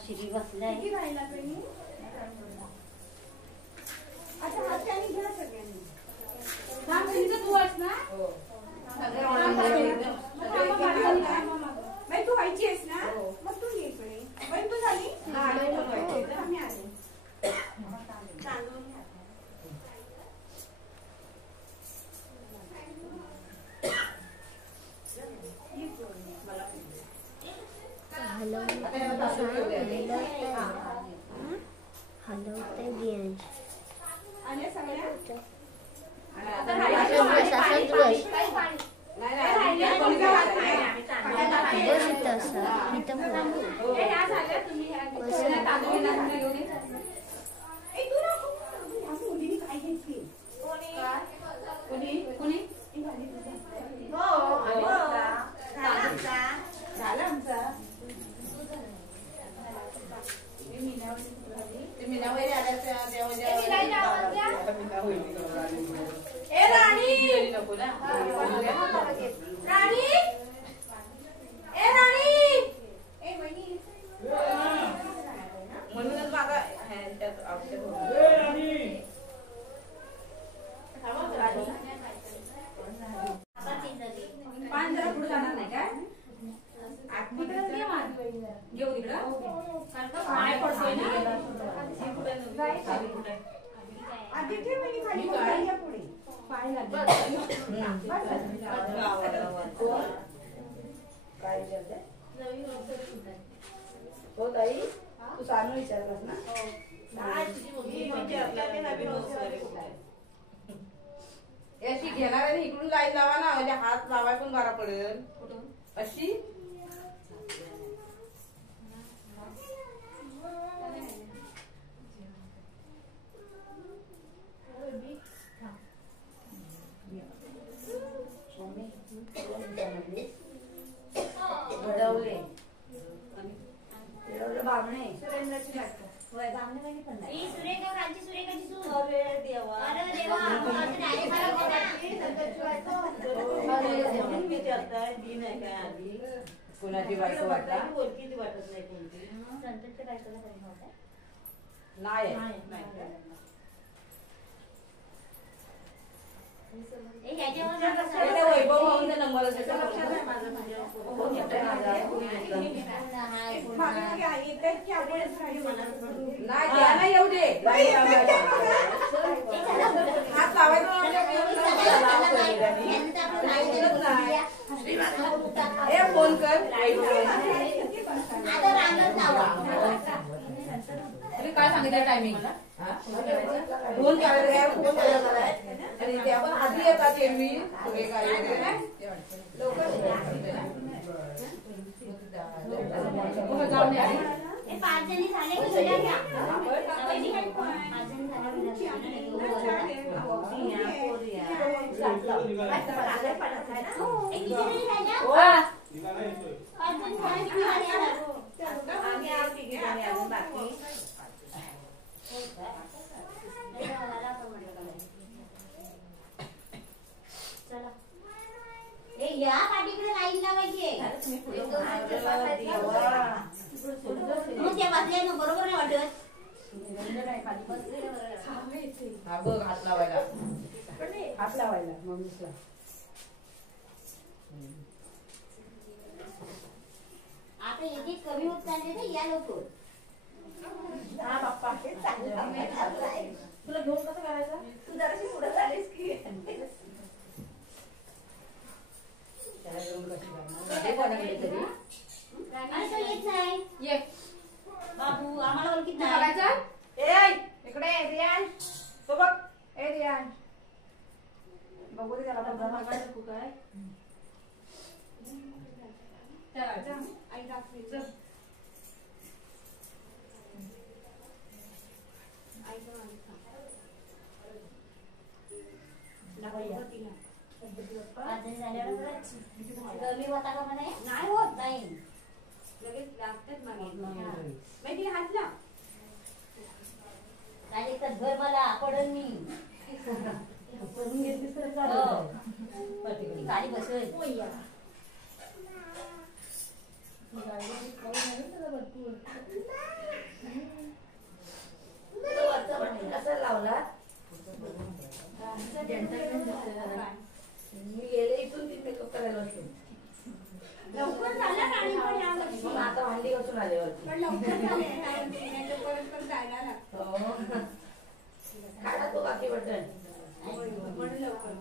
शिरी बसलाय किती राहिला तुम्ही अच्छा हात त्यांनी घ्या सगळ्यांनी काम तुमचं तू आहेस ना हो बाई तू व्हायची आहेस ना मग तू ये इकडे बाई तू झाली आम्ही आले तांदूळ घ्या Hello, हो ताई तू सानू विचारलास ना अशी घेणार इकडून लाईन लावा ना म्हणजे हात लावाय पण बरा पडेल अशी घडवले बामणे सुरेंद्रची बायको होय बामणे बाई पण नाही ही सुरेखा खालची सुरेखाची सून अरे देवा अरे देवा आपण डायरेक्ट मला संतोषची बायको मी विचारताय दी नाही काय आधी कोणाची बायको वाटला कोणती वाटत नाही कोणती संतोषच्या बायकोला कधी होता नाही ए याच्यावर वैभव भाऊंचा नंबर असेल लक्षात आहे माझं नाही येऊ दे हात लावायचा फोन कर काय सांगितलं टायमिंग फोन करायला फोन करायला आणि ते आपण आधी येतात एरवी सगळे गाडी वगैरे जाऊन पाच जणी झाले या पाठीकडे लाईन लावायची मग ते बसले ना बरोबर नाही वाटत हा बघ हात लावायला मम्मीला आता एक एक कमी होत चालले ना या लोक हा बाप्पा तुला घेऊन कसं करायचं तू जराशी पुढे चालेस की त्याला घेऊन कशी करणार का म्हणे नाही होत नाही लगेच लागतात माहिती हात लाव आणि तर घर मला पडन मी करून घेतलीस तर ती खाली बसेल कसं लावला मी गेले इथून ती मेकअप करायला असतो लवकर झाला आणि पण यावर्षी मग आता भांडी घासून आले वरती पण लवकर झाले यावर्षी परत जायला लागतं काढा तो बाकी बटन म्हणून लवकर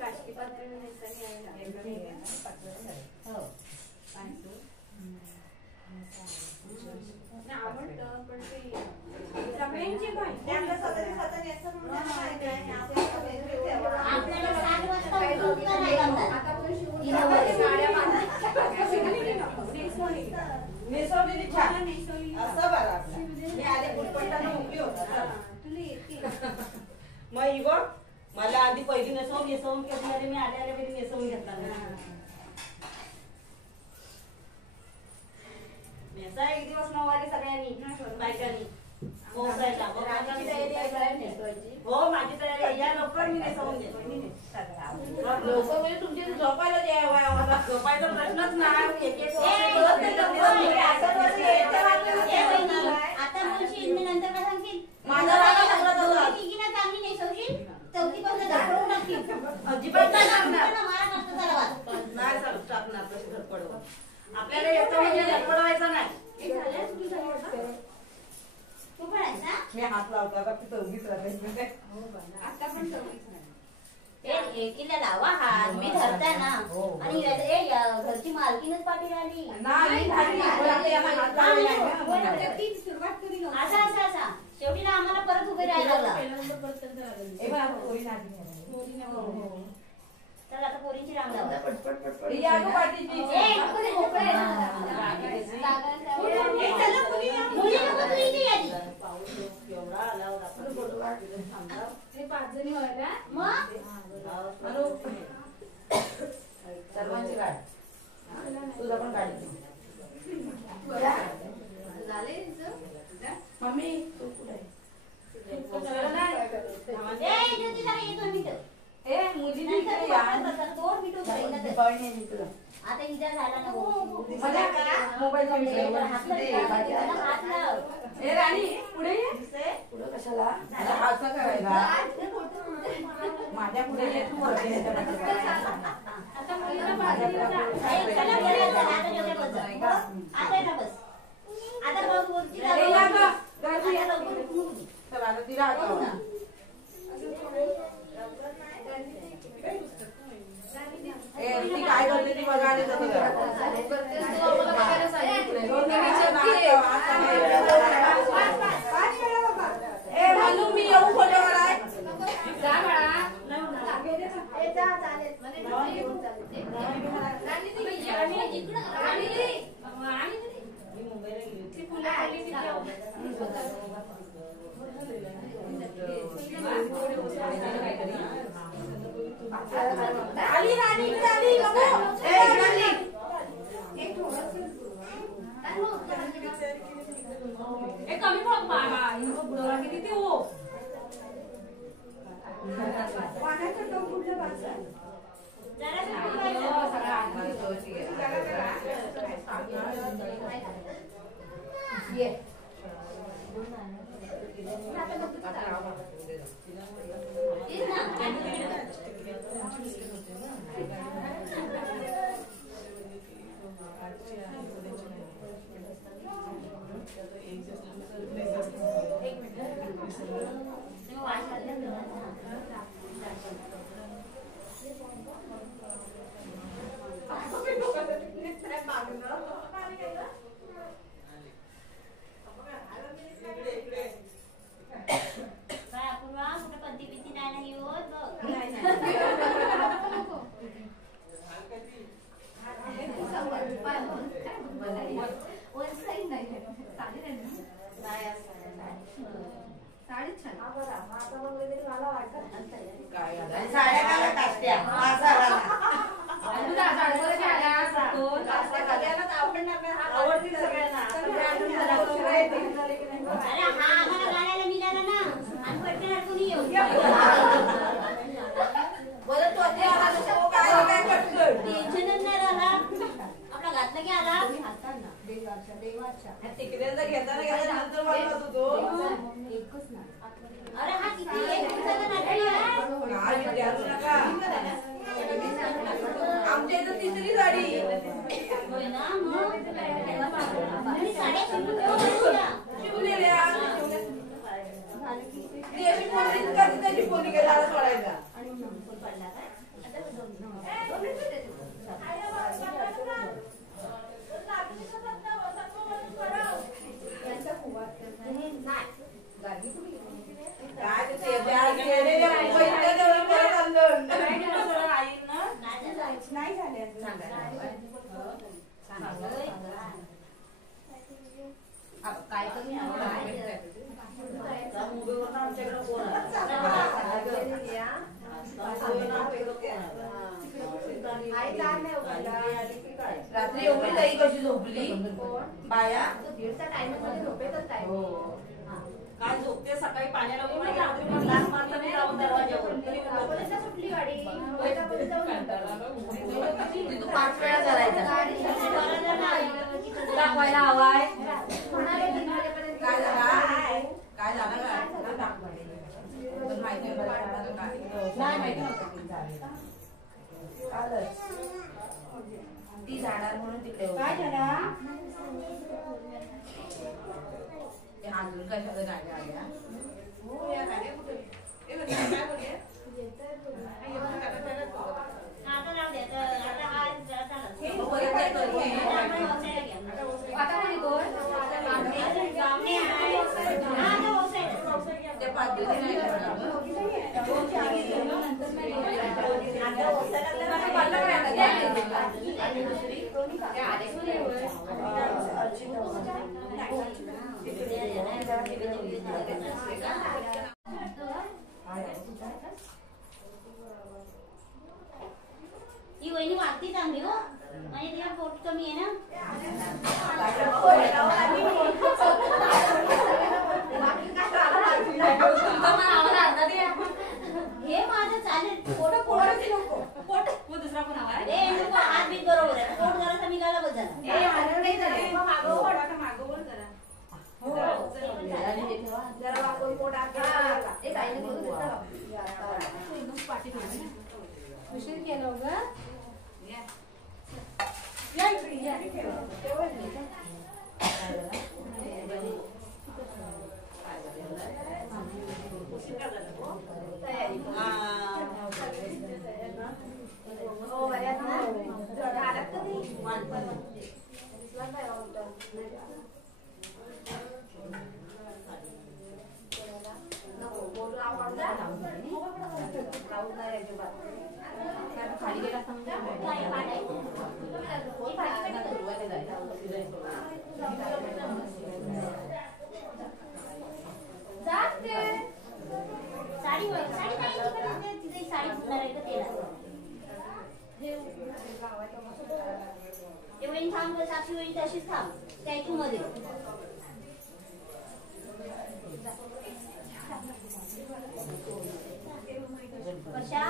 राष्ट्रीय पातळी आवडतं पण ते सगळ्यांची आपल्याला 7 वाजता उठून का नाही जमणार? नेसवलेली छान असं बघा मी आले कुटपट्टाने उभी होता तुला येते मग ही बघ मला आधी पहिली नेसवून घेतली मी आल्या वेळी नेसवून घेतला नेसा एक दिवस नऊवारी सगळ्यांनी बायकांनी पोहोचायला हो माझी तयारी या लवकर मी नेसवून घेतो लवकर म्हणजे तुमची झोपायला झोपायचा प्रश्नच नाही आता बोलशील मी नंतर काय सांगशील माझा चांगली नेसवशील चौथी पासून दाखवून टाकशील अजिबात नाही टाकणार मला नसतं चालवा नाही टाकणार तशी धडपडवा आपल्याला येतं म्हणजे धडपडवायचं नाही तू पण आहेस ना मी हात लावता का तिथं उगीच राहते आता पण चौकीच नाही एकीला लावा हात मी धरता ना आणि घरची मालकीनच पाठी राहिली सुरुवात करी असा असा असा शेवटीला आम्हाला परत उभे राहायला चल आता पोरींची रांग लावा सर्वांची गाडी तुझा पण गाडी मम्मी तू कुठे आता हिजा झाला ना मोबाईल हात लाव पुढे कशाला असं करायला माझ्या पुढे ये तू काय करते ती बघायला मी येऊ फोटोवर आहे कमी किती ते हो पाण्याचं टोक कुठलं बाजू साड्या काला कास्त्या आवडतील सगळ्यांना. अरे हा आम्हाला गाड्याला मिळाला ना आणि पटकन अडकून येऊ बरं तो आधी आला तर तो काय पटकन टेन्शनच नाही राहिला आपला घातला की आला तिकडे जर घेताना गेला नंतर वाटत होतो अरे हा किती एक दिवसाचा नाटक आहे काय विचारू नका. आमच्या इथं तिसरी साडी होय ना मग आणि साड्या शिवलेल्या ती अशी पोलीस का ती त्याची पोली काय झाला सोडायचा. काय ते त्या गेलेल्या मुंबईतल्या जवळ परत आणलं नाही झाले काय करू आमच्याकडे कोण रात्री एवढी ताई कशी झोपली बाया काय झोपते सकाळी पाण्याला रात्री पण लाच मारता नाही राहून दरवाजावर सुटली गाडी तू 5 वेळा करायचा दाखवायला हवाय काय झाला काय झालं पण माहिती नाही माहिती ती झाडार म्हणून तिकडे काय झाला ते अजून कशाला गाड्या आल्या हो या गाड्या कुठे काय बोलले आता राहू दे आता हा हे परत काय करते आता कोणी कोण ते 5 दिवस नाही ही वहिनी वागती चांगली हो म्हणजे तिला पोट कमी आहे ना हे माझं चालेल पोट दुसरा कोण हवा हात बीत बरोबर आहे पोट जरा मी गाला बस जरा वाकून पोट उशीर केलं ग खाली गेला साडी नाही तिथे साडी फुटणार आहे का तेला एवढी थांब साक्षी वेळी तशीच थांब स्टॅच्यू मध्ये वर्षा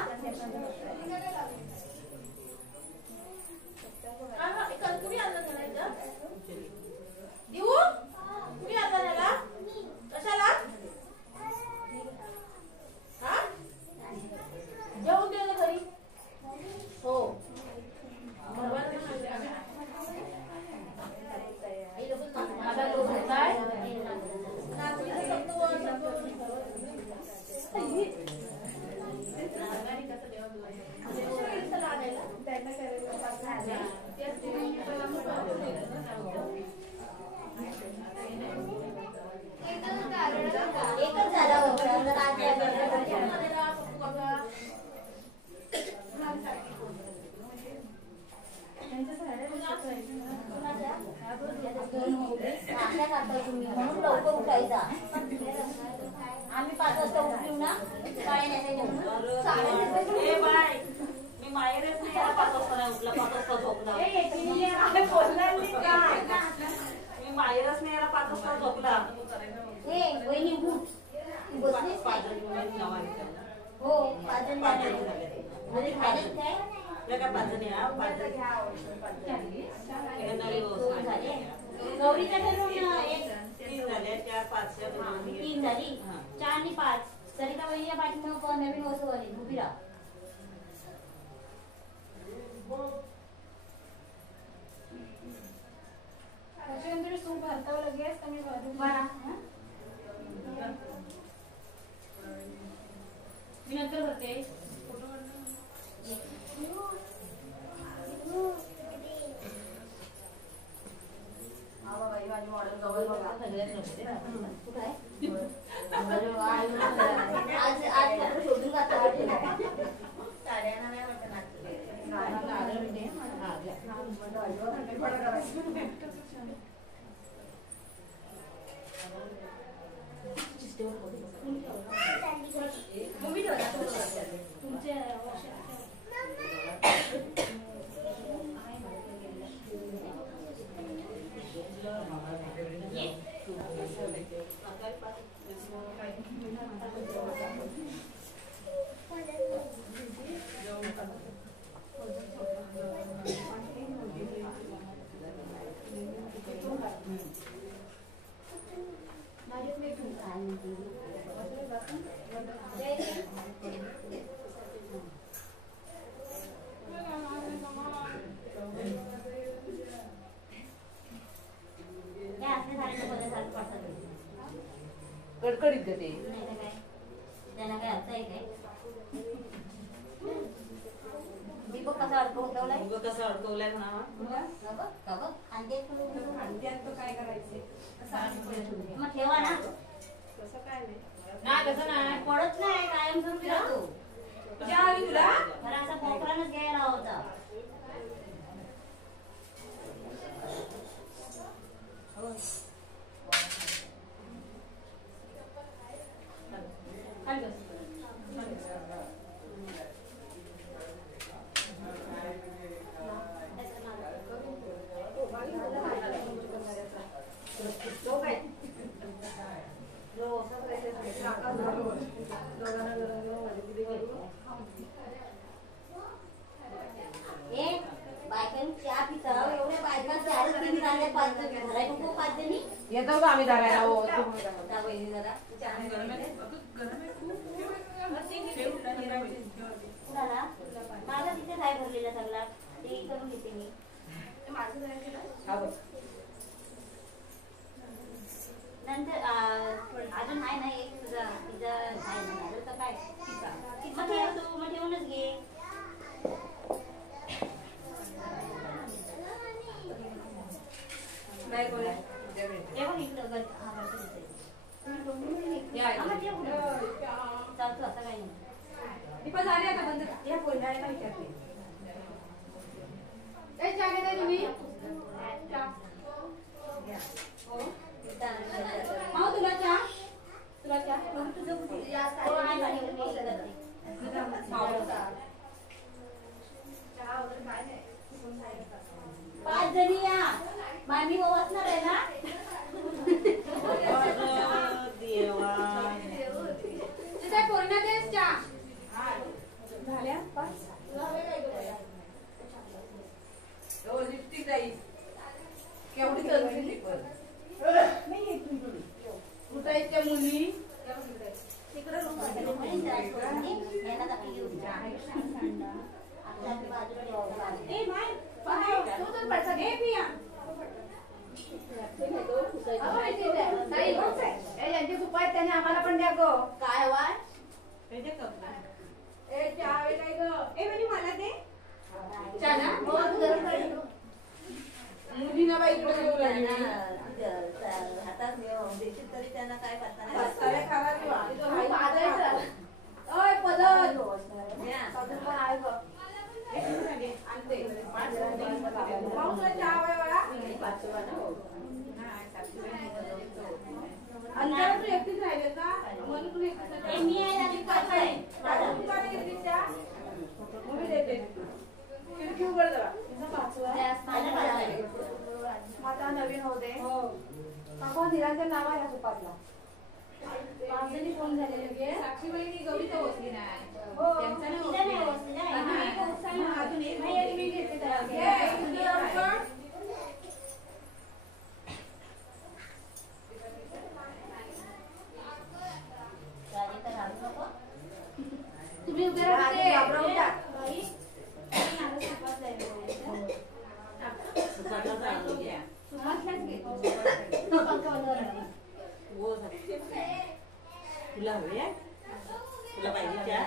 कुणी आणलं त्याला देऊ कुणी आणलं त्याला कशाला हा जेवून दे घरी हो एकच झाला म्हणून लवकर उठायचा आम्ही 5 वाजता उठलो ना पाणी माहेरच नाही यायला 5 वाजता नाही उठला 5 वाजता झोपला मी माहेरच नाही यायला 5 वाजता झोपला वहिनी उठ बसलीस काय? हो 5 जण झाले म्हणजे खालीच काय काय 5 जणी हा 5 जण झाले गौरीच्या घरून 1 3 झाले 4 5 3 झाली 4 आणि 5 सरिता वहिनीच्या पाठीमागे नवीन वस्तू आली उभी राहा त्याच्यानंतर सूप भरतावं लगेच तुम्ही भरून मी नंतर भरते शोधून कडकडीत गते त्यांना काय अर्थ आहे काय दीपक कसा अडकवलाय कसं अडकवलाय म्हणा काय करायचे मग ठेवा ना तसं काय नाही नाही तसं नाही पडत नाही कायम स्वरूपी राहतो तुला खरं असा पोकरानच घ्यायला होता येतो का आम्ही धारायला हो माझा तिथे काय भरलेला सगळा ते करून घेते मी नंतर अजून आहे ना एक तुझा तिचा आहे ना काय मग ठेव तू मग ठेवूनच घे चालतो असं काही नाही तुला चहा पाच जणी या मामी वाचणार आहे ना तिथे कोरोना देश चहा झाल्या लिपस्टिक जाईल केवढी चलते ती पण कुठं आहेत त्या मुली तिकडे यांचे सुपाय त्याने आम्हाला पण द्या गो काय वाय मला दे मुलीना बाई इकडे येऊ लागली हातात देशील तरी त्यांना काय करता अंतर एकटीच राहिले का म्हणून मी आहे खिडकी उघड जरा. आता नवीन होते निरंजन नाव आहे सुपातला. फोन झालेले साक्षीबाई गौरी तर बसली नाही. त्यांचा अजून एक मी घेते त्याला. तुम्ही उभे राहा. तुला हवे तुला पाहिजे त्या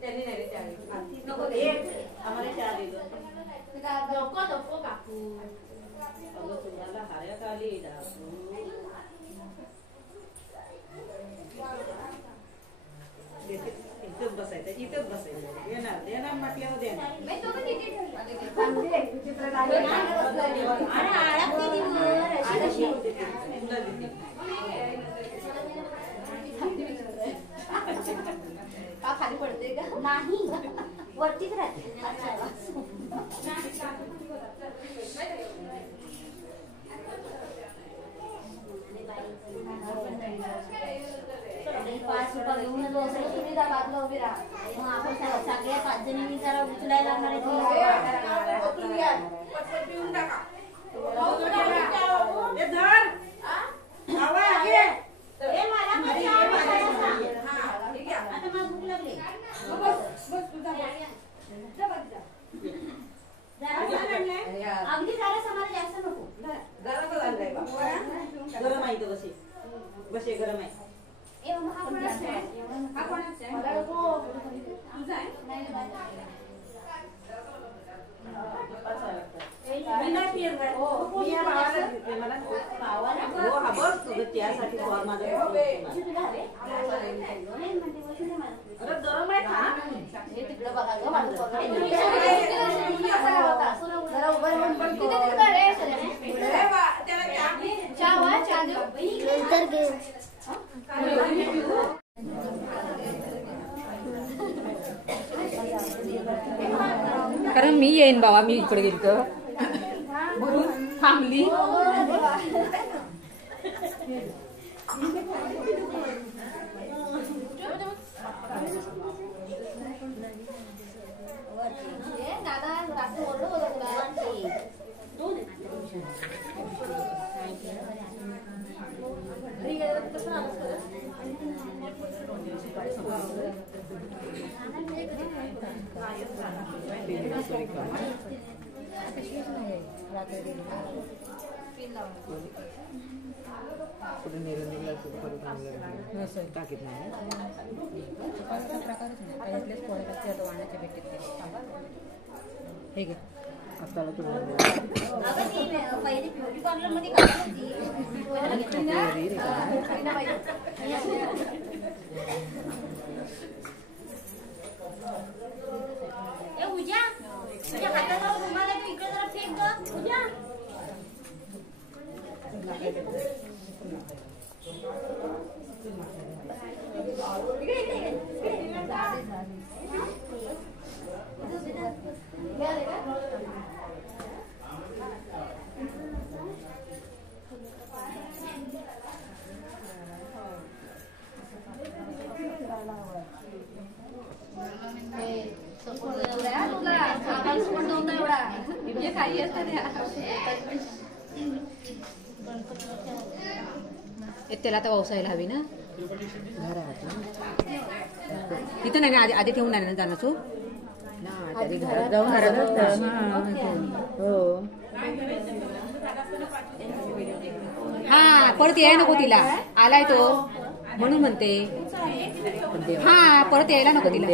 त्यांनी नाही नको आम्हाला चहा दिलं नको नको काकू अगं तुम्हाला हार्यात आली इथंच बसायचं इथंच बसायचं येणार येणार म्हटल्यावर देणार खाली पडते का नाही वरतीच राहते पाच रुपये घेऊन सुविधा बाजूला उभी राहा. मग आपण सगळ्या 5 जणींनी जरा उचलायला लागणार अगदी जरा समाज जास्त नको गरम आहे बसे बसे गरम आहे. कारण मी येईन बाबा मी इकडे गेली तर म्हणून थांबली. टाकीत नाही हे घे आताला पहिले ब्युटी पार्लर मध्ये उद्या तुझ्या हाताला रुमाल आहे इकडे जरा फेक ग उद्या त्याला आता व्यवसायाला हवी ना तिथं नाही आधी आधी ठेवून नाही जाणार तू हा परत यायला नको तिला आलाय तो म्हणून म्हणते हा परत यायला नको तिला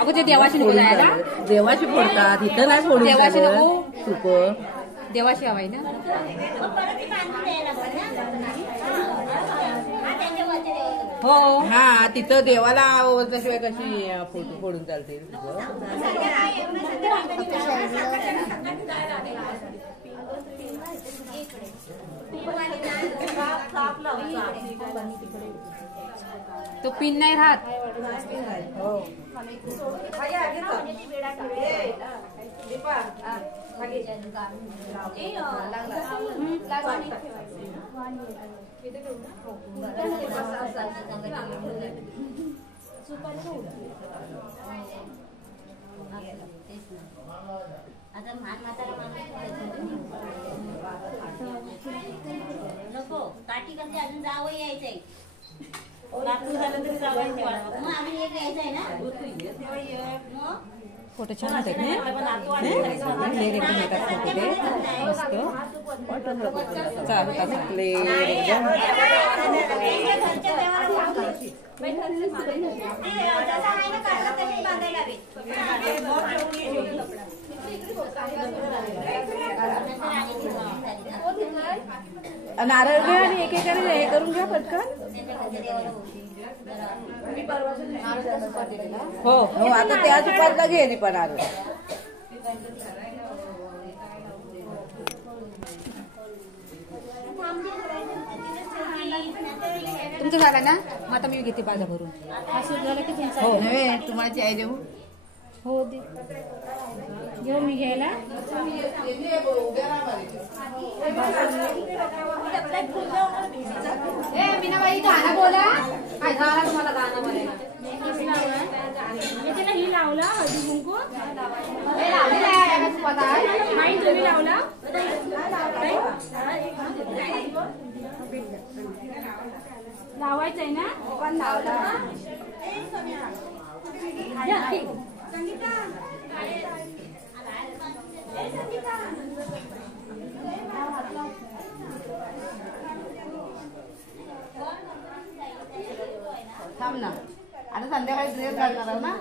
अगं ते देवाशी नको जायला. देवाशी फोडतात इथं नाही फोडून देवाशी चालत. नको. सुकं देवाशी हवाय ना. परत ती बांधून द्यायला लागल ना. हा, त्यांच्या वरच्या देवाला. हो हा तिथं देवाला ओवाळल्याशिवाय कशी फोडून चालते. तो पिन नाही राहत. आता म्हातारा नको काठी कसली अजून जावं यायचंय. रात्री झालं तरी जावायची वाट. मग आम्ही एक यायचंय ना. मग फोटो छान होतात ना. हे एकदम येतात फोटो ते मस्त चालतात आपले. घरच्या देवाला जसा आहे ना काढला तशी बांधायला हवी. नारळ घ्या आणि एकेकाने हे करून घ्या पटकन. हो हो आता त्या सुपारीला घे पण नारळ. तुमचं झाला ना. मग आता मी घेते बाजा भरून. हो नव्हे तुम्हाला चाय देऊ. हो दे घेऊ मी घ्यायला. मीनाबाई गाणं बोला. काय झाला तुम्हाला गाणं बोलायला. त्याला ही लावला हळदी कुंकू. हे लावलेलं आहे पता आहे. माई तुम्ही लावला. लावायचंय ना. पण लावला. थांब ना आता संध्याकाळी ड्रेस घालणार आहो ना.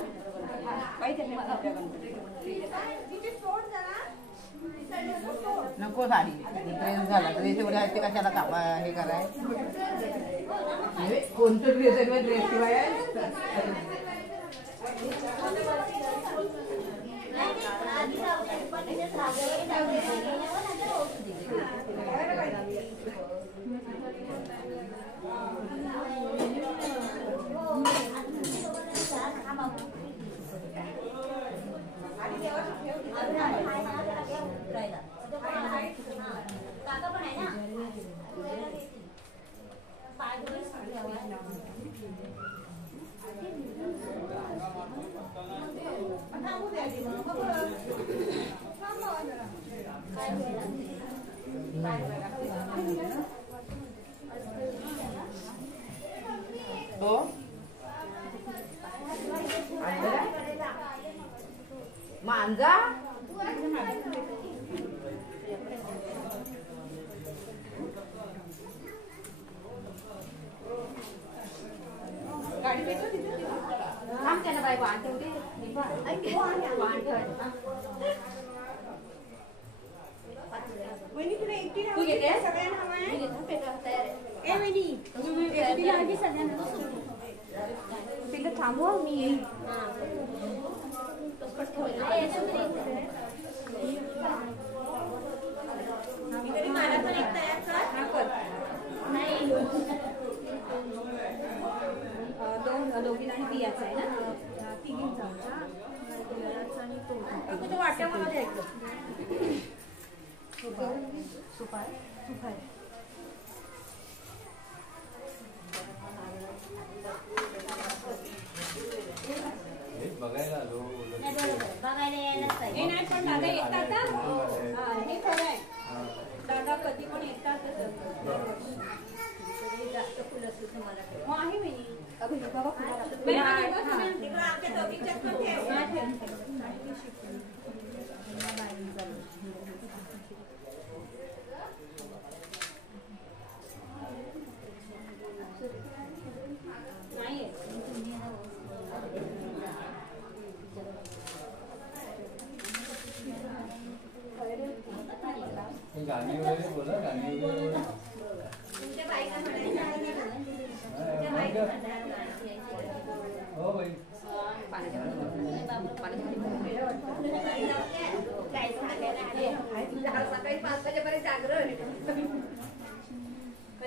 नको साडी ड्रेस घाला. ड्रेस एवढे आहेत ते कशाला कापा हे कराय. कोणतं ड्रेस आहे ड्रेस शिवाय. काका पण आहे ना. हो मांजा. थांब त्याला बाई वाण ठेवते. तू घेते तिला थांबव मी येईन. मला पण एक तयार कर. नाही दोघीला आणि पियाचा आहे ना. तिघींचा आणि वाट्या मला द्यायचं. सुपारी बघायला यायलाच पाहिजे. हे नाही पण दादा येतात ना. हे खरं आहे. दादा कधी पण येतात. जास्त फुलं असतील मला. मग आहे मी.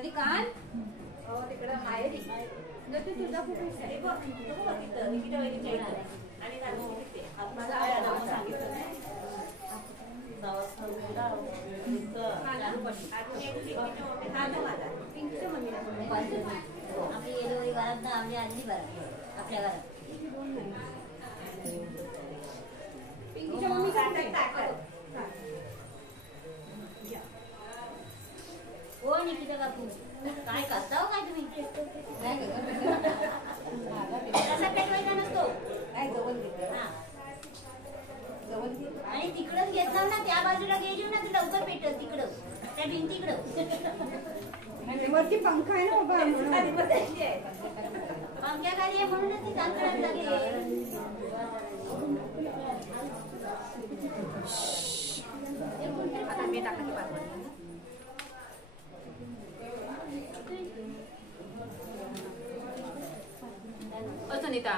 कधी काल तिकडं माहेरी नव्हती तुझा कुठे आणि माझा आया सांगितलं आपली येलोरी घरात ना आमची आजी घरात आपल्या घरात पिंकीच्या मम्मी हो निकिता काकू काय करता हो काय तुम्ही कसा पेटवायचा नसतो आणि तिकडच घेतला ना त्या बाजूला गेली ना तर लवकर पेटल तिकडं त्या भिंतीकडं वरती पंखा आहे ना बाबा पंख्या खाली आहे म्हणूनच ती चांगलं लागेल आता मी टाकते सुनीता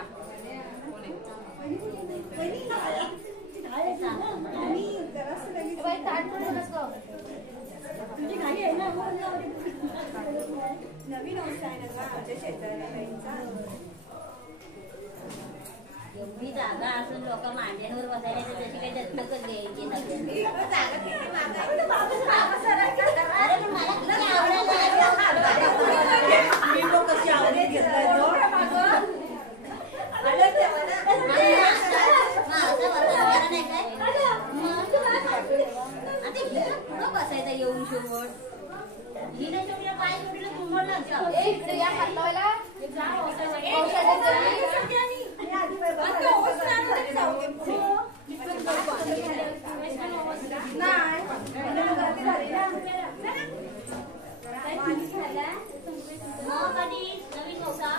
तुझी घाई आहे ना नवीन व्यवसाय आहे ना आमच्या शेजाऱ्यांचा एवढी जागा असून लोक मांड्यांवर बसायला त्याची काही दत्तकच घ्यायची अरे पण मला किती आवडायला बसायचा येऊन शोभून हिने शोभला पाय शोधलं तुंबडला नवीन होता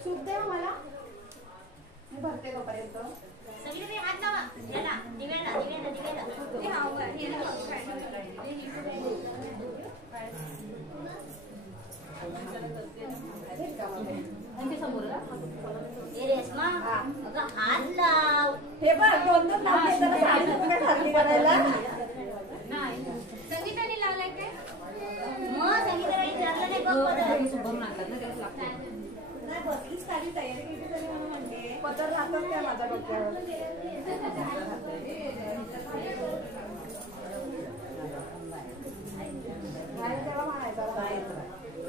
सूप दे मला मी भरते तोपर्यंत सगळीकडे हात लावा याला दिव्याला दिव्याला दिव्याला रेश्मा हात लाव हे बघ दोन करायला संगीताने लावलाय काय मग संगीताला विचारलं नाही बघ नाही बसलीच खाली तयारी केली तरी मला म्हणते पदर राहतात त्या माझ्या डोक्यावर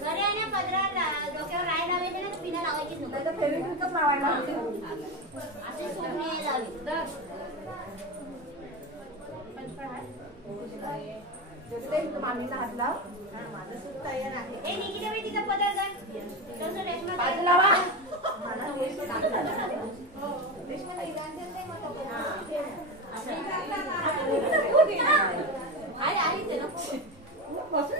घरी आणि पदरा डोक्यावर राय लावायचे ना पिना लावायची नाही तर फेविक्विकच लावायला असे सोने लावले मामीचा हात लाव माझं सूप तयार आहे ए निकिता बाई तिचा पदर घाल तसं रेश्मा बाजू लावा मला हे रेश्मा ताई गांधी ते मत आहे आहे ते नको बसून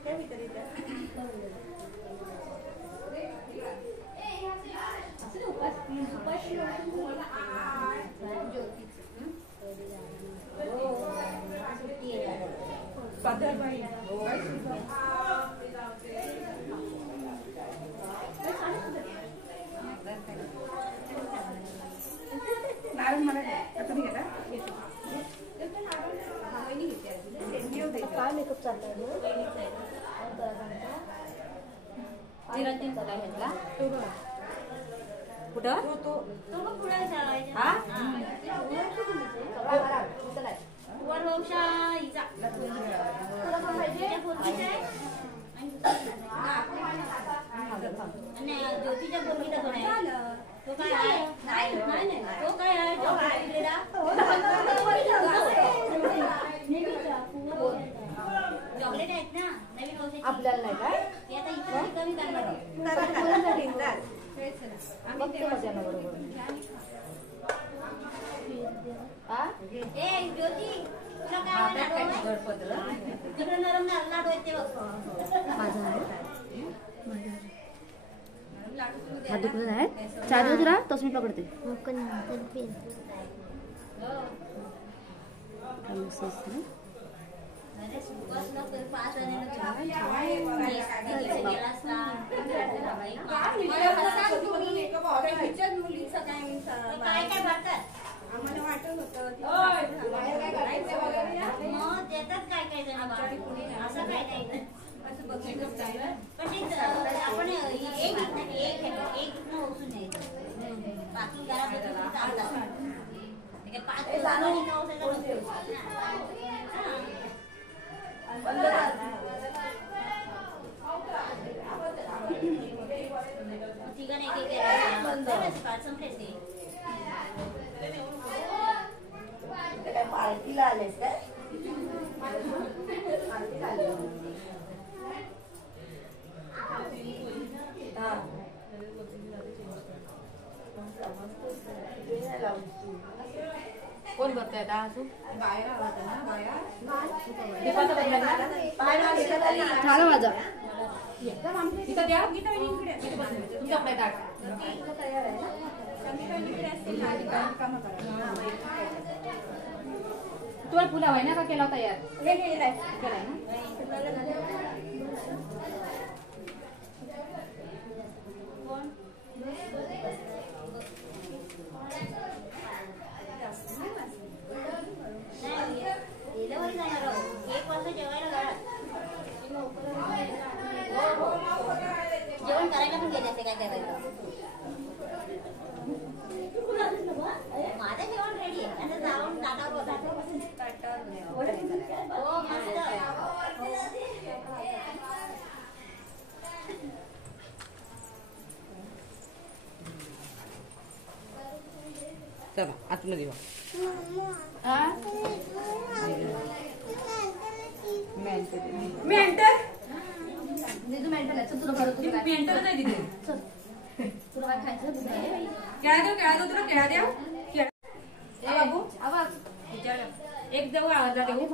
त्या वितरित नारळ मला तुम्ही घेता काय मेकअप चाललाय कुठं तो मग पुढे चालायचा हा वर वंशा हिचा आणि ज्योतीच्या पोरगीचा कोण आहे तो काय आहे तो काय आहे चॉकलेट आहेत ना नवीन वर्षाची आपल्याला नाही काय ते आता इथं कमी करणार ए ज्योती तुला काय लाडू तिकडे नरम लाडू आहेत ते बघ. हात दुखत आहे चहा देऊ तुला तसं मी पकडते अरे सुबस ना तर 5 जणांना काय काय भरतात आम्हाला वाटत होतं मग देतात काय काय जण असं काय काय असं बघितलं काय पण ते आपण एक उचून यायचं बाकी घरात चालतात ते 5 ठिकाणी पार्टीला आलेस काय कोण करताय आता अजून झालं माझं तिथं द्या तुमच्याकडे ताट तुम्हाला पुलाव आहे ना का केला तयार केलाय जेवण करायला पण गेले असते काय करायचं माझं जेवण रेडी आहे आता जाऊन ताटावर हो मस्त चला आतमध्ये वा मेंटर तुला मेंटर नाही दिले काय खायचं क्या दो तुला क्या द्या बाबू आवाज एक देऊ अर्धा देऊ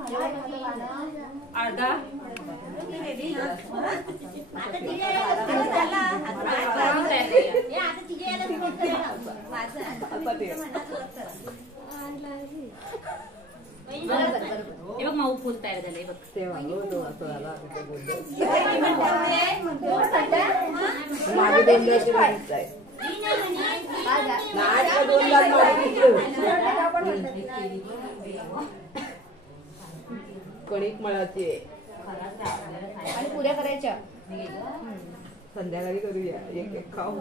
अर्धा आता तिथे हे बघ माऊ फुल तयार झाले बघ कणिक मळाची आणि पुऱ्या करायच्या संध्याकाळी करूया एक एक खाऊ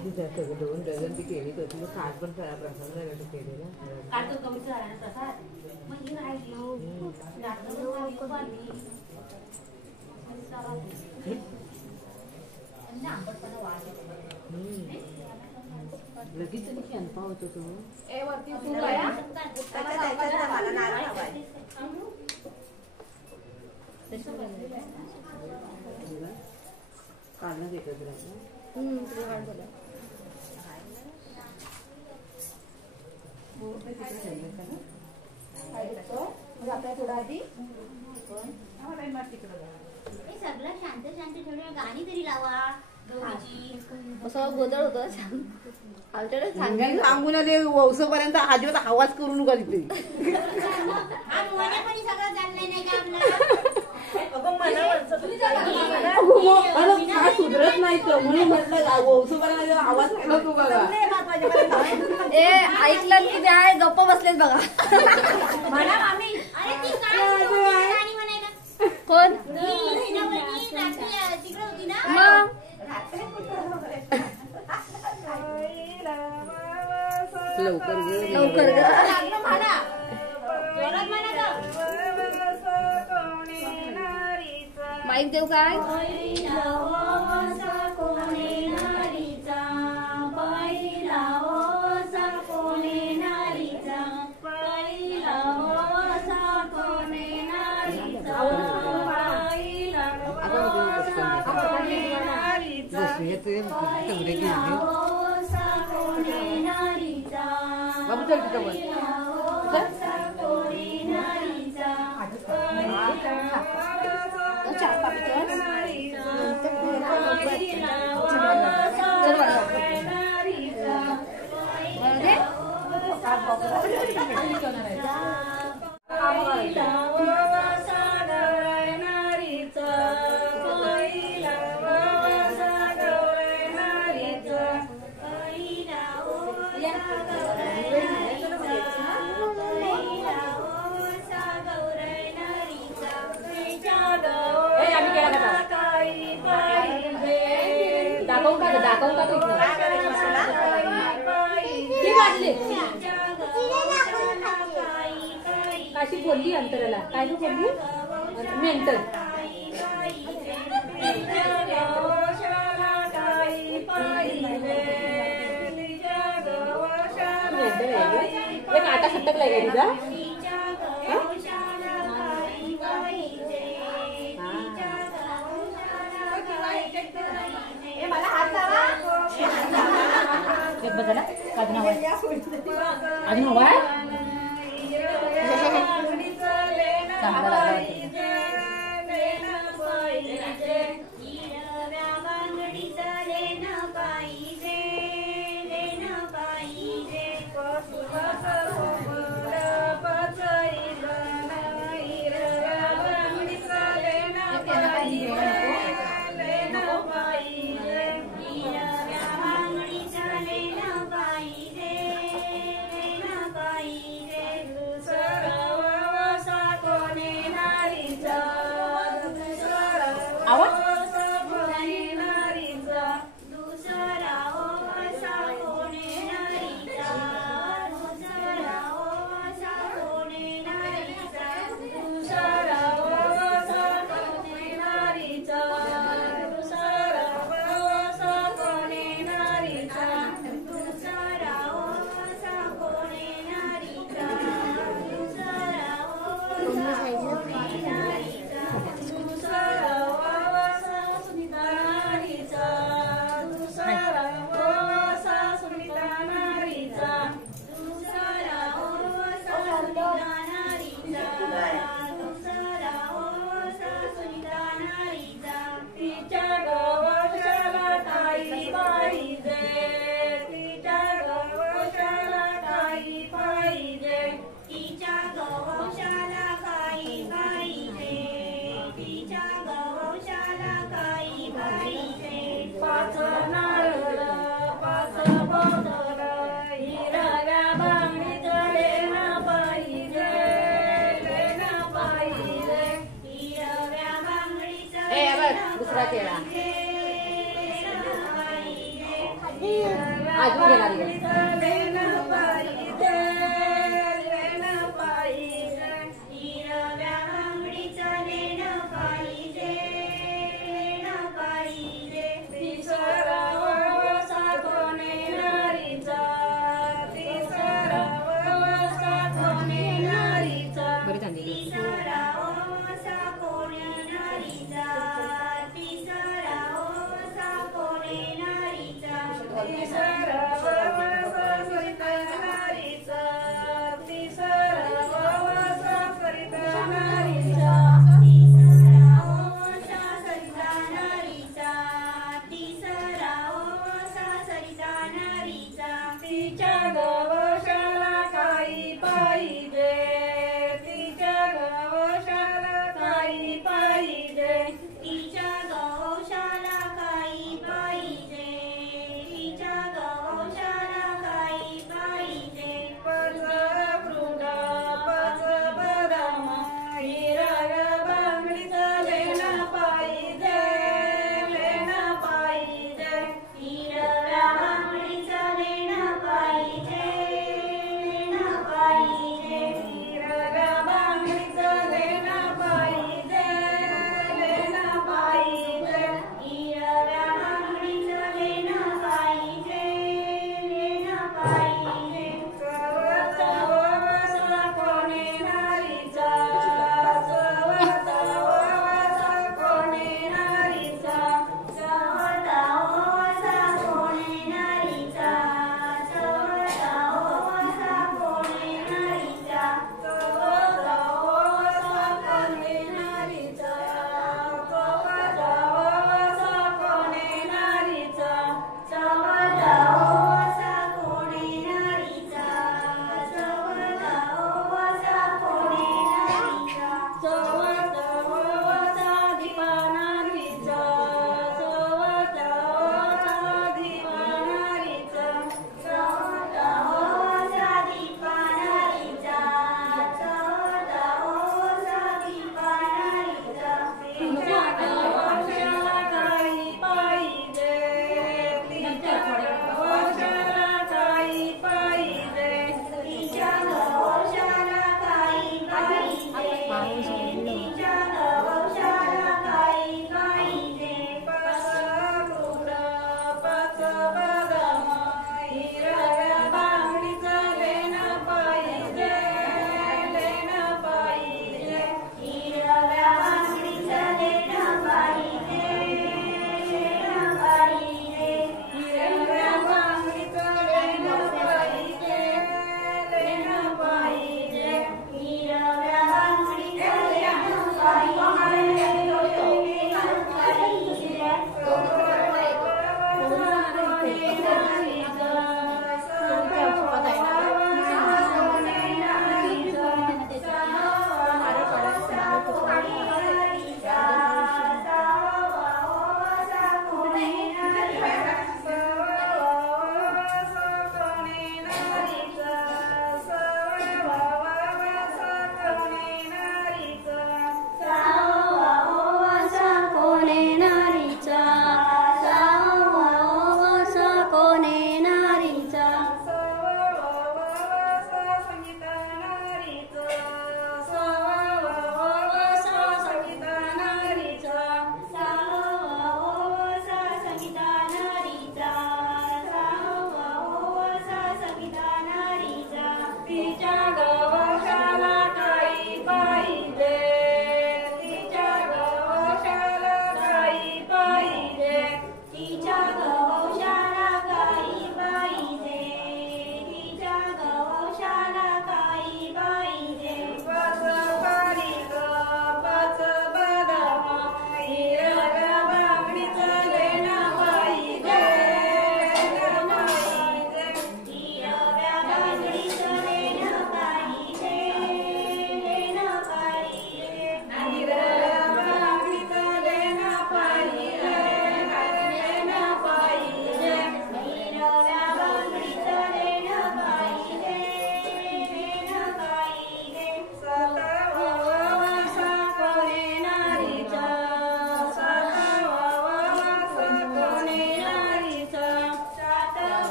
सगळं 2 डझन ती केली तर तुला 60 पण प्रसाद झाला केलेला लगेच अनुभव होतो तो काढणं देतो थोडा आधी सगळं शांत शांत थोडी गाणी तरी लावा असं गोंधळ होतं आमच्याकडे सांगायला सांगून आले वौसपर्यंत अजिबात आवाज करू नका तिथे हा मोबाईल पण सगळं जाणलं नाही का आपलं हा सुधरत नाही तर म्हणून म्हटलं वौसपर्यंत आवाज केला तू बघा ए ऐकलं की काय गप्प बसलेत बघा म्हणा मामी अरे ती काय गाणी म्हणायला कोण तिकडे होती ना मग लवकर ग माईक देऊ काय बाबू चल तिथं वर दाखवून का ती वाजले काशी बोलली अंतराला काय तू बोलली मेंटल एक आटा सटकलाय का तुझा बघा अजून हवा अजून हवा दुसरा केळा अजून घेणार Sarah,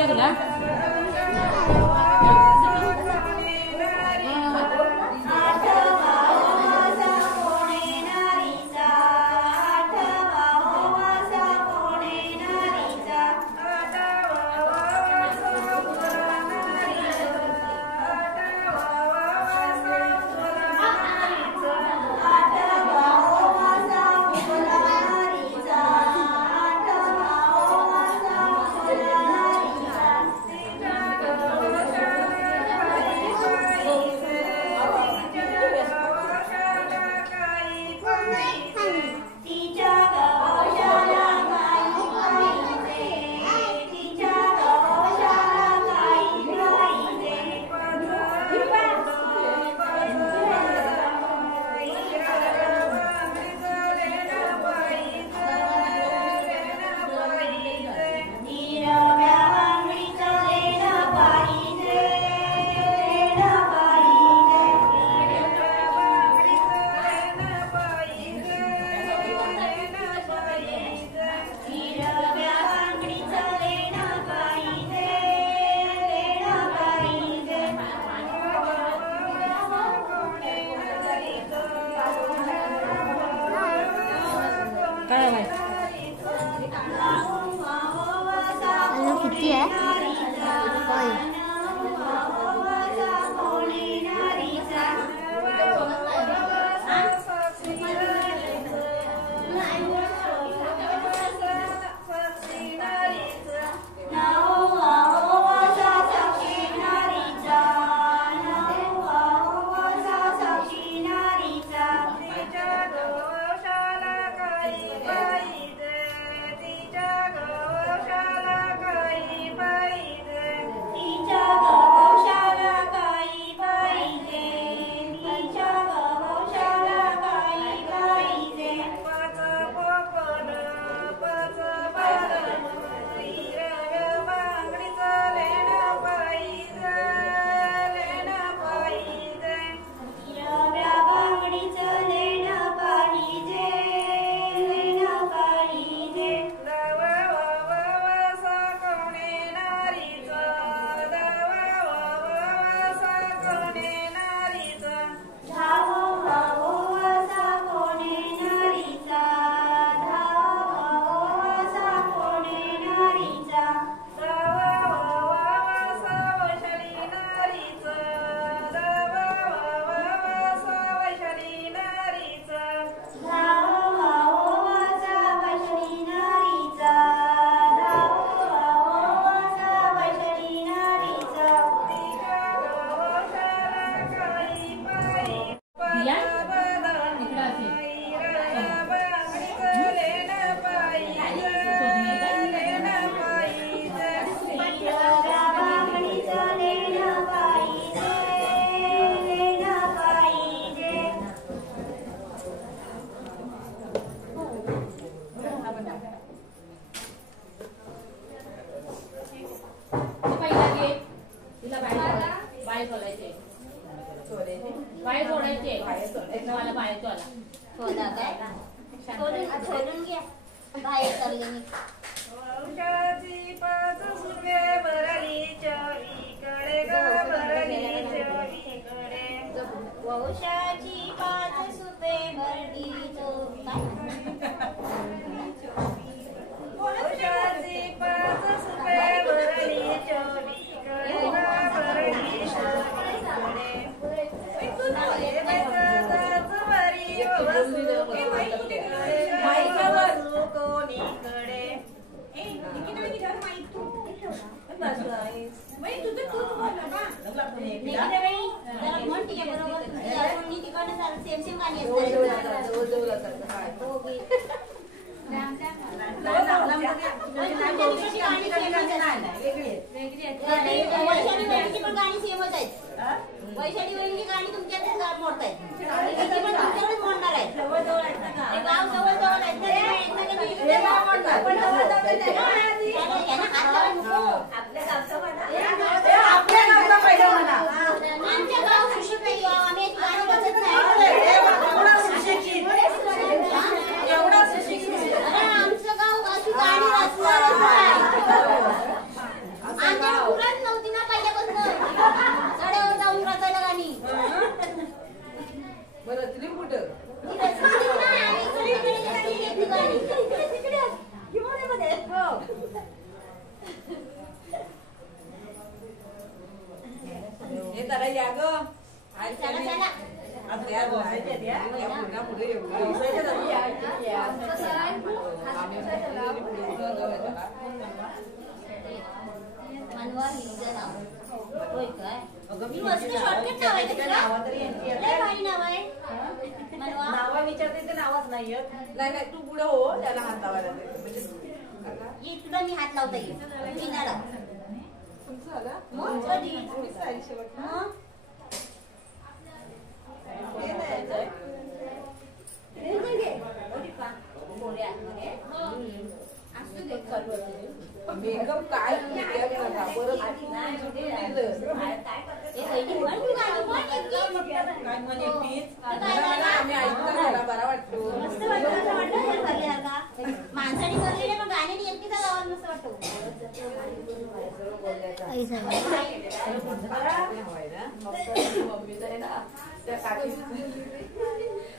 ना तुला किती आहे सोडून घ्या बाहेर चालले मी वंशाची पाच सुर्वे भरली चोईकडे ग भरली चोईकडे वंशाची पाच सुपे भरली वंशाची पाच सुर्वे भरली चोईकडे ग भरली वैशाली वहिनीची गाणी तुमच्यातच मोडतायत पण तुमच्याकडेच मोडणार आहेत गाव जवळ जवळ आहेत आमच्या गाव सुशिक्षित गाव आम्ही गाणी बसत नाही आमचं गाव अशी गाणी वाचणारच नाही रचली कुठं हे जरा या ग नाव विचारते ते नावच नाही नाही तू पुढे हो त्याला हात लावायला इथं मी हात लावता येईल मेकअप काय बरा वाटतो माणसाने करलेले पण गाण्याने एकटीचा गावात मस्त वाटतो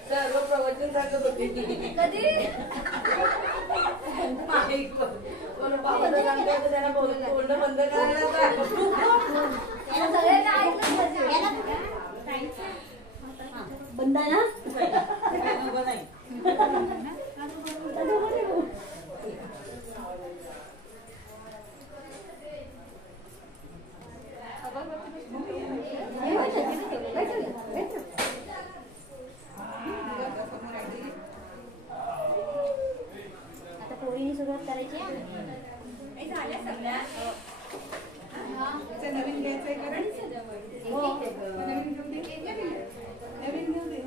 सर्व प्रवचन सांगत होती कधी त्याला बोलणं बंद करायला बंद आहे ना आता पोळीने सुरुवात करायची झाल्या सगळ्या नवीन घ्यायचंय कारण नवीन घेऊन दे नवीन घेऊन दे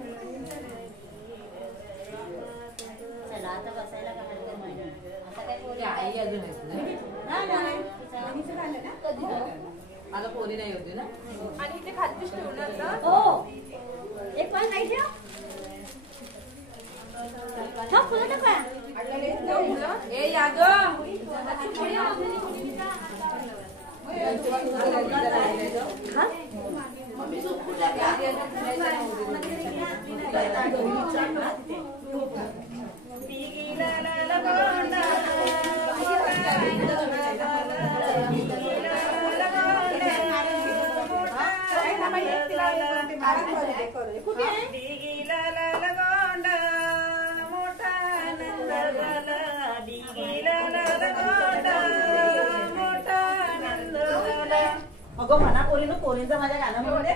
चला आता बसायला का हरकत नाही आता काय पोळी आई अजून आहेत ना आता पोरी नाही होती ना आणि इथे खालतीच ठेवणार का हो एक पण नाही ठेव हा फुलं टाका ए याद अगं म्हणा पोरीनं पोरींचं माझ्या गाण्यामध्ये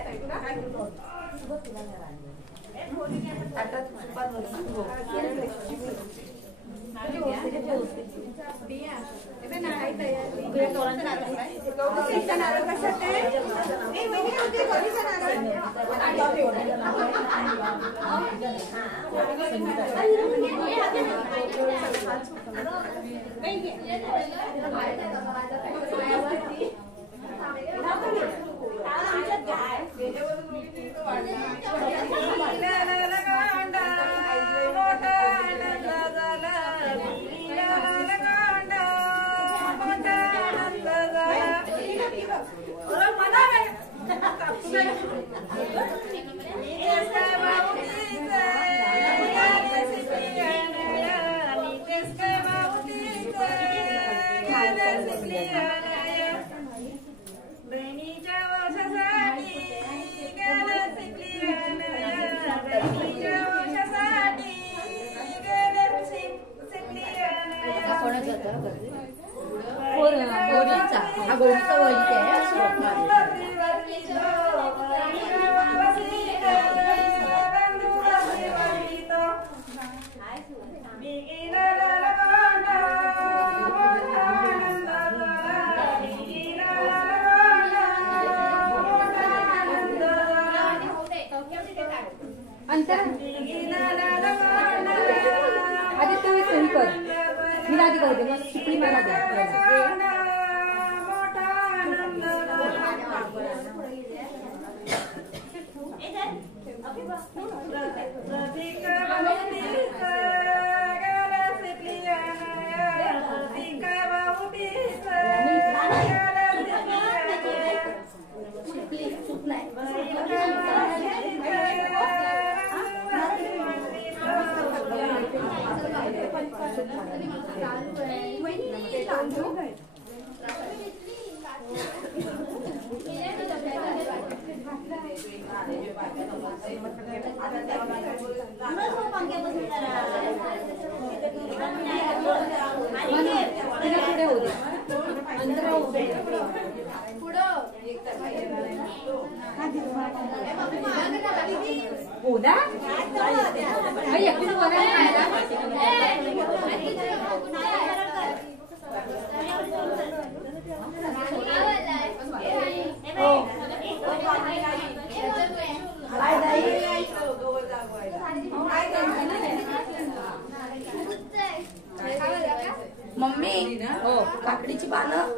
मम्मी हो काकडीची पानं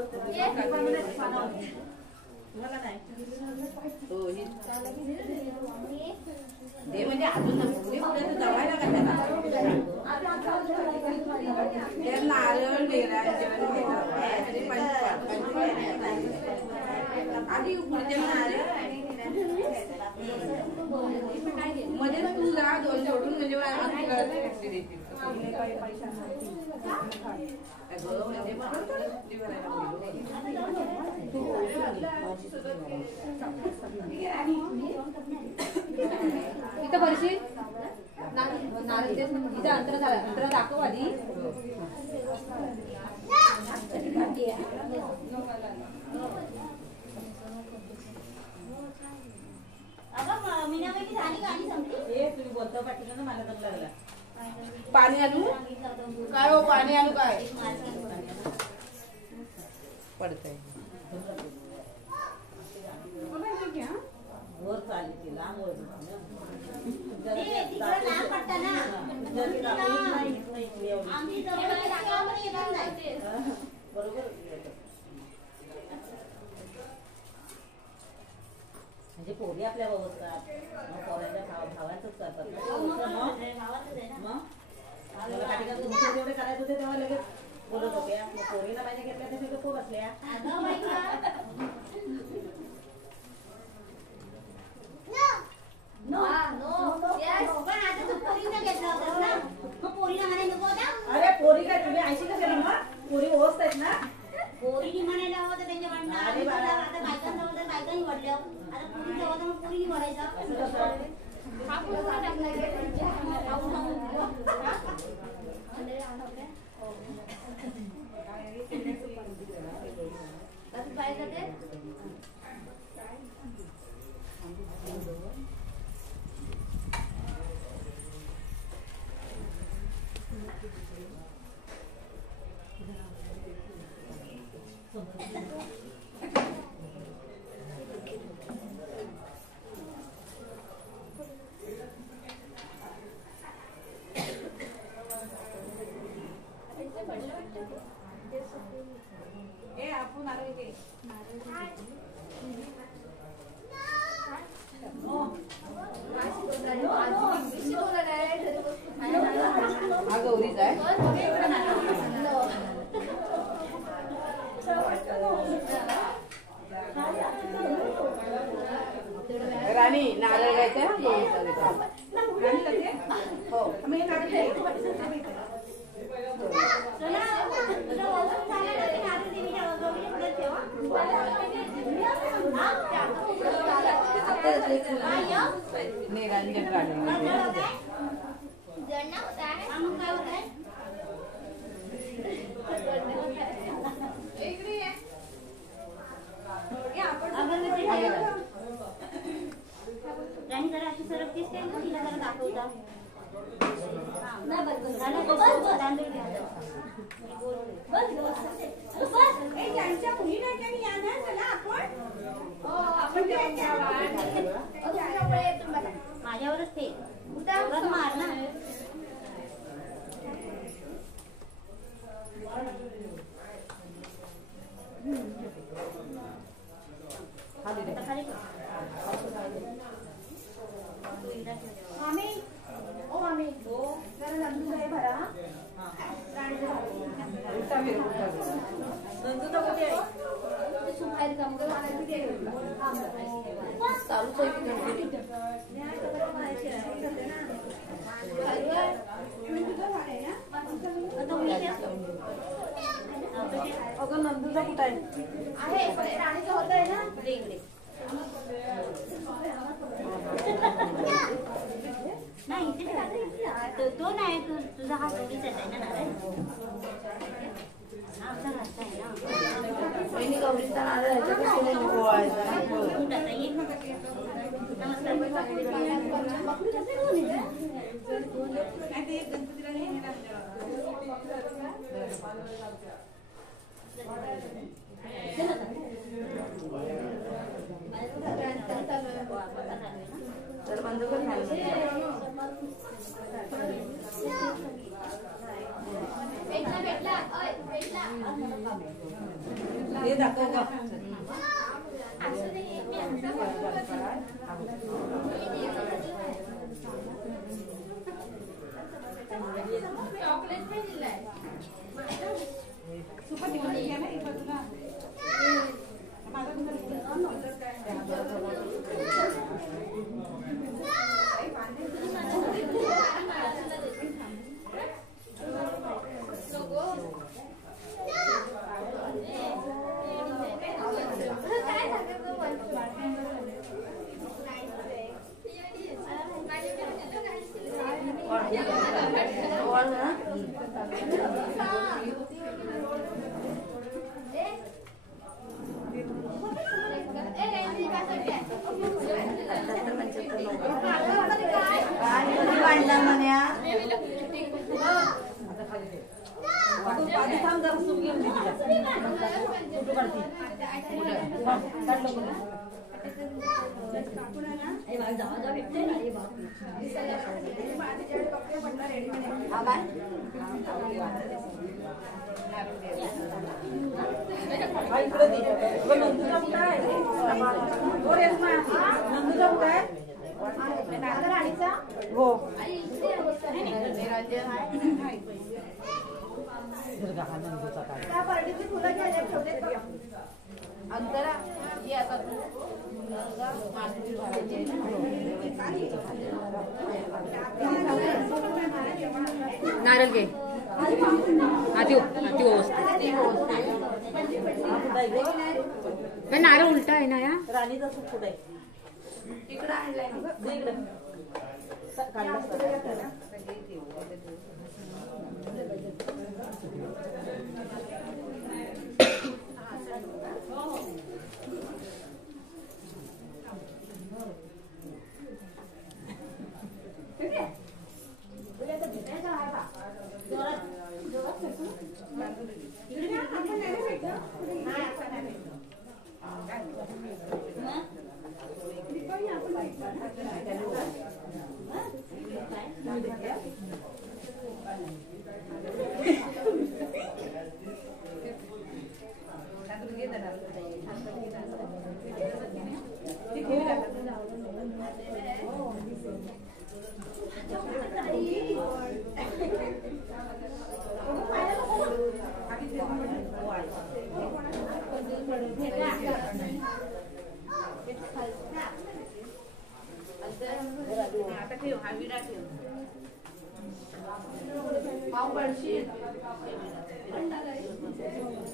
ते म्हणजे अजून दवायला का त्याला नारळ आधी उकडते नारळ मध्ये तुला दोन जोडून म्हणजे इथं भरशील नारळ इथं अंतर दाखव आधी पाणी आणू काय हो पाणी आणू काय पडतंय म्हणजे पोरी आपल्या बघतात पोरांच्या भावांचंच करतात जेवढे करायचं होते तेव्हा लगेच बोलत होत्या मग पोरीला पाहिजे घेतल्या तर तिथं खूप बसल्या अरे पोरी काय तुम्ही ऐशी का केलं मग पोरी होत आहेत ना पोरीनी म्हणायला हवं तर त्यांच्या म्हणणं आता बायकांना होतं बायकांनी म्हटलं आता पोरीचं होतं मग पोरीनी म्हणायचं राणी नारळ घ्यायचं हो निरंजन राणी जरा अशी सरकतीस काय ना तिला जरा दाखवता त्यांच्या मुली नाही त्यांनी या ना चला आपण माझ्यावरच ते मार ना आहे पण राणीचं होतंय ना इकडे नाही इथे तो नाही तुझा हा जोडीचा आहे ना नारळ आमचा घरचा आहे ना पहिली गौरीचा नारळ ह्याच्यापासून गोळायचा तर बंद कर हे दाखव का चॉकलेट नाही दिलाय अंतरा ये आता तू नारळ घे आधी पण नारळ उलटा आहे ना या राणीचा सूप कुठे तिकडं आणलाय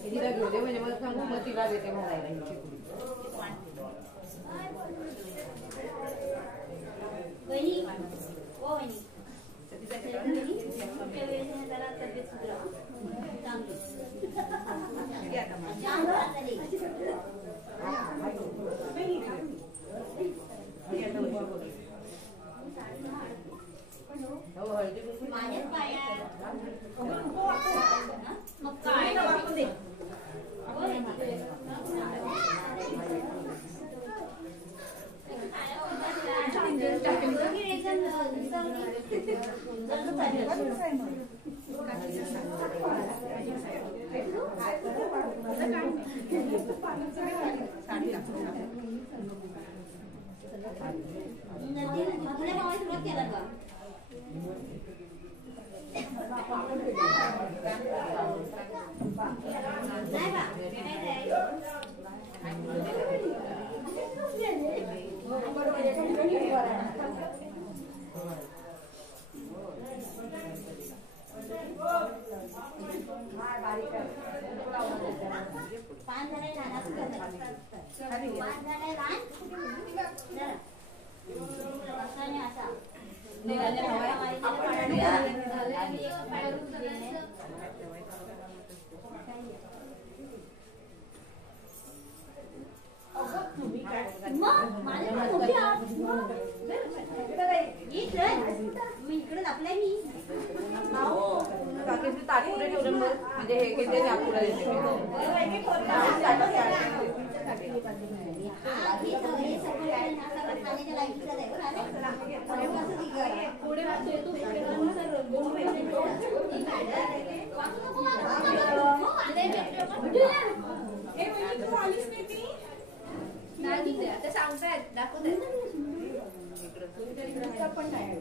तिला घेऊ दे म्हणजे मला सांगू मग तिला देते म्हणायला हिची कुडी वहिनी ओ वहिनी जरा तब्येत सुधरा माझ्याच पायात मग काय पान इकडे आपल्या मी ताटपुरे ठेवले म्हणजे हे घेते नागपूरला ते सांगतायत दाखवतायत पण नाही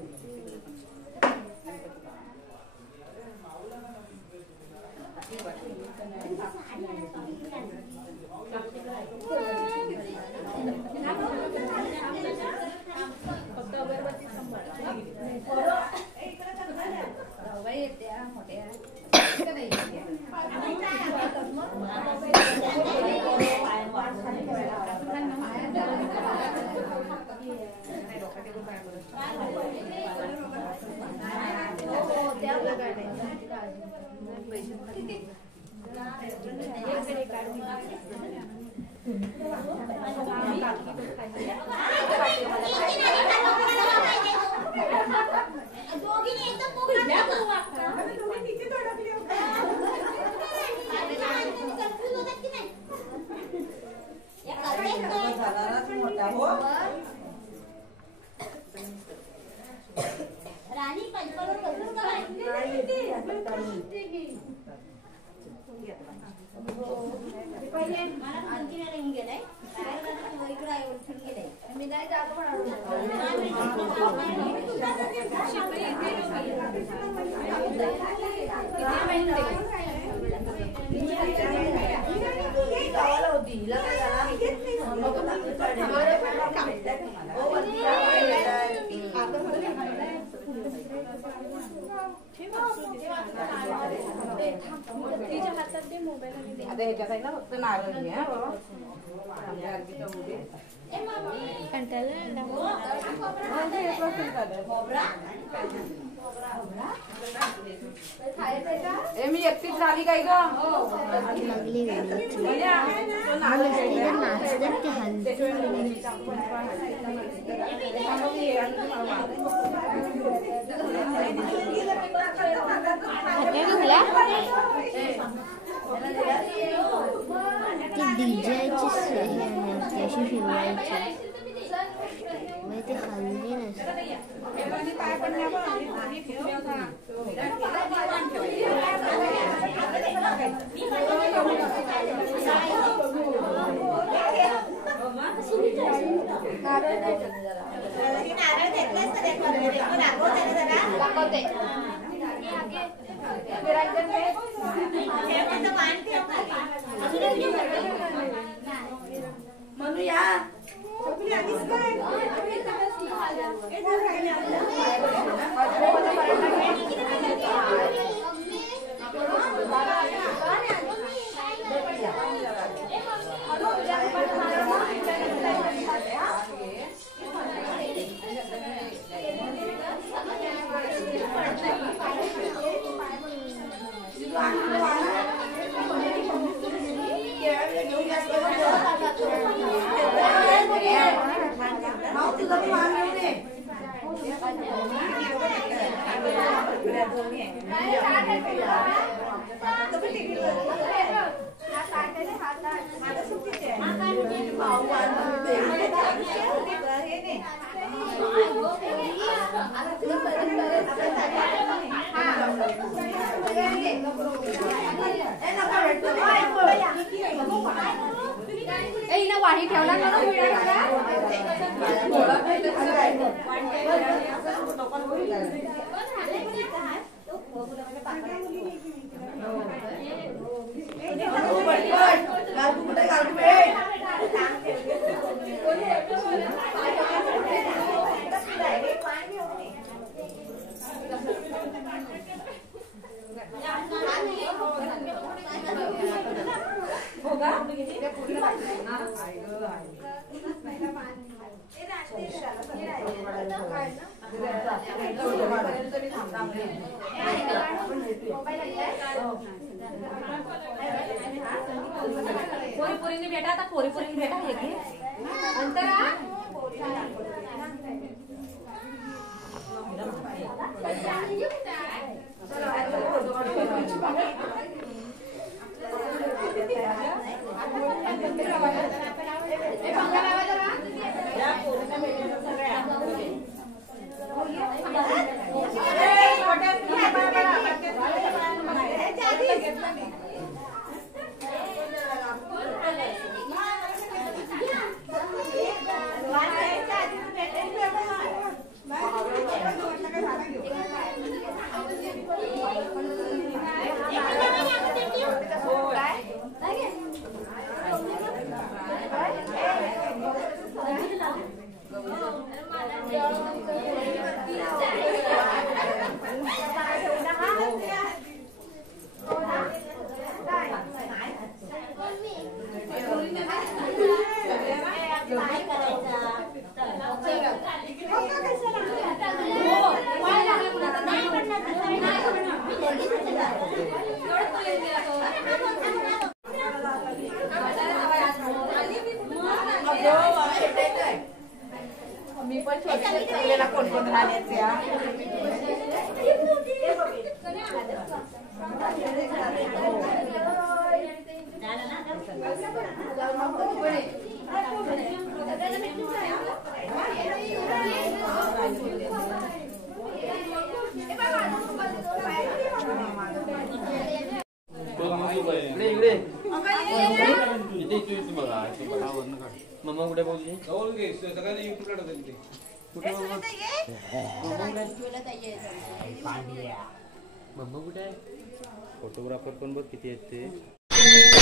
राणी पंचपावर बसून गेलाय इकडे आहे ओळखून गेलाय मी नाही जातो गावाला होती हिला काय झाला तिच्या हातात ते मोबाईल आता ह्याच्या साईडला फक्त नारळ घ्या मी एकटीच झाली काय ग डीजेची त्याशी फिरवायची ते हल्ली म्हणू या वाही ठेवला पोरी पोरींनी भेटा आता पोरी पोरींनी भेटा हे घे अंतरा मी पण छोट्या कोण कोण राहण्याचे मम्मा कुठे पोहोचली सगळ्यांना युट्यूबला टाकते मम्मा कुठे आहे फोटोग्राफर पण बघ किती आहेत ते Oh,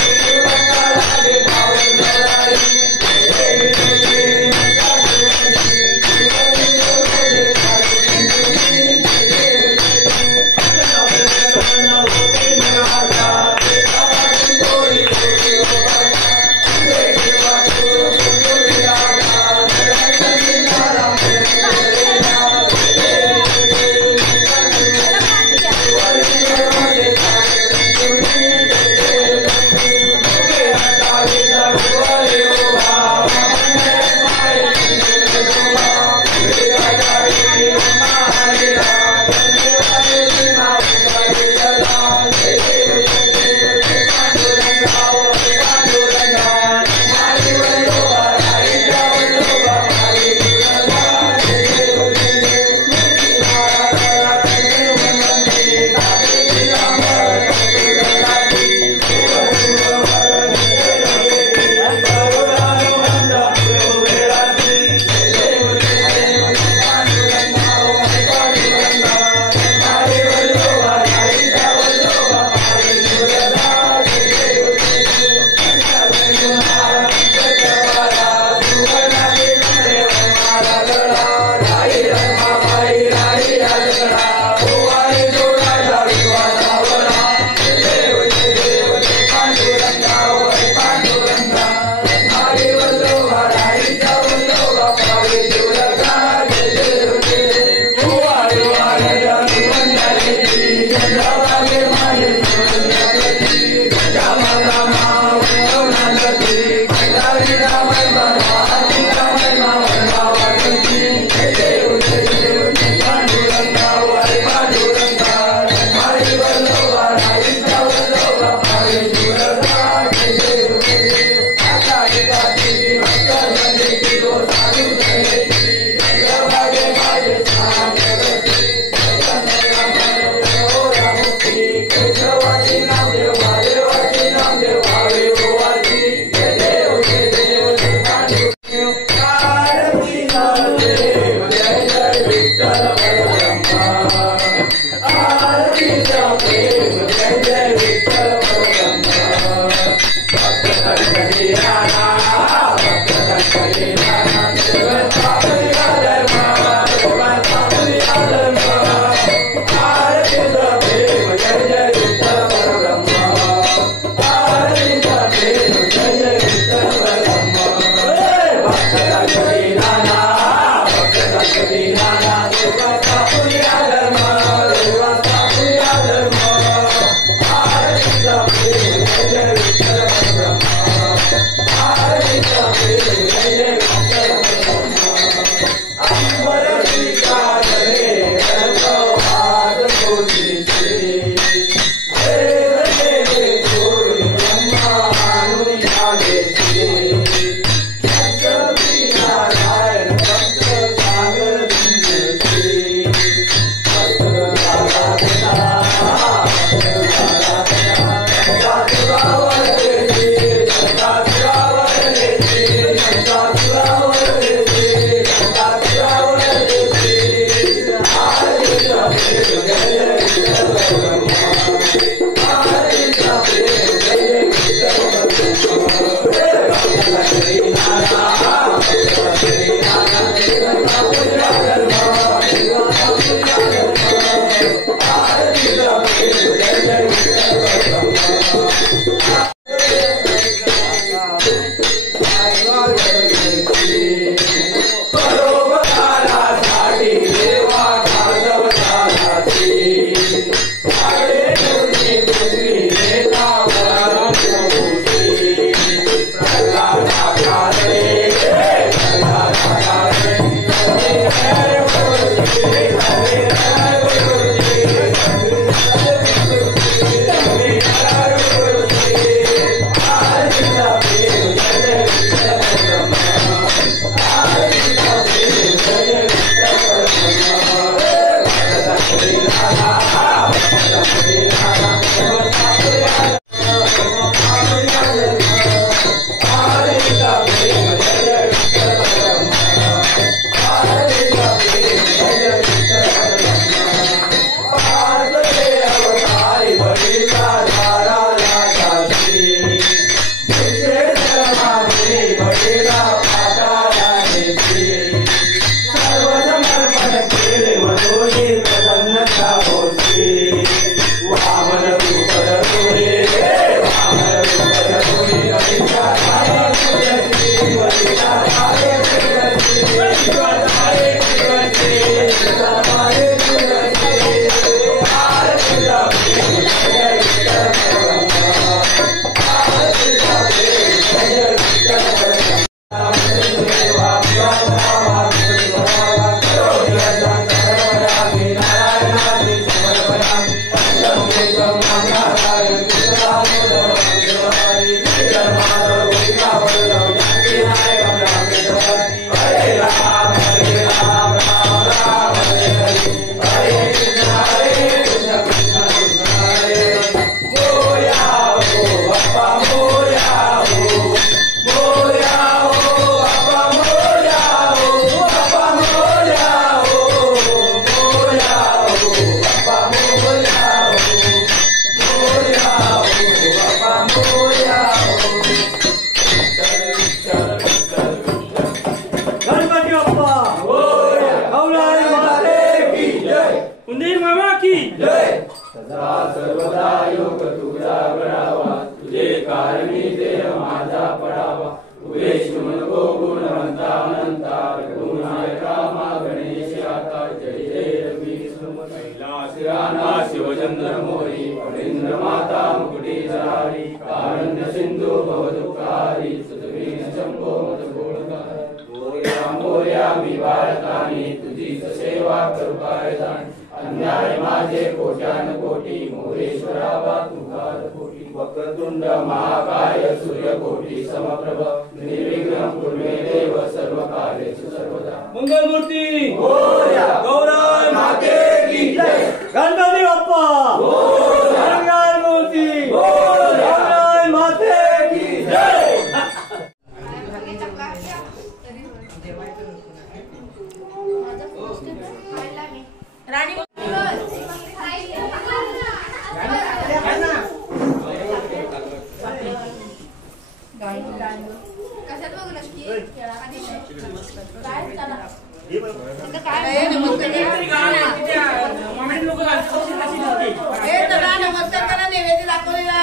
वक्रतुंड महाकाय सूर्यकोटि समप्रभ निर्विघ्नं कुरु मे देव सर्वकार्येषु सर्वदा। मंगलमूर्ति गौराई माते की जय। गणपति बप्पा मंगलमूर्ति गौराई माते की जय। राणी कशात बघू नक्की नमस्कार करा नैवेद्य दाखवलेला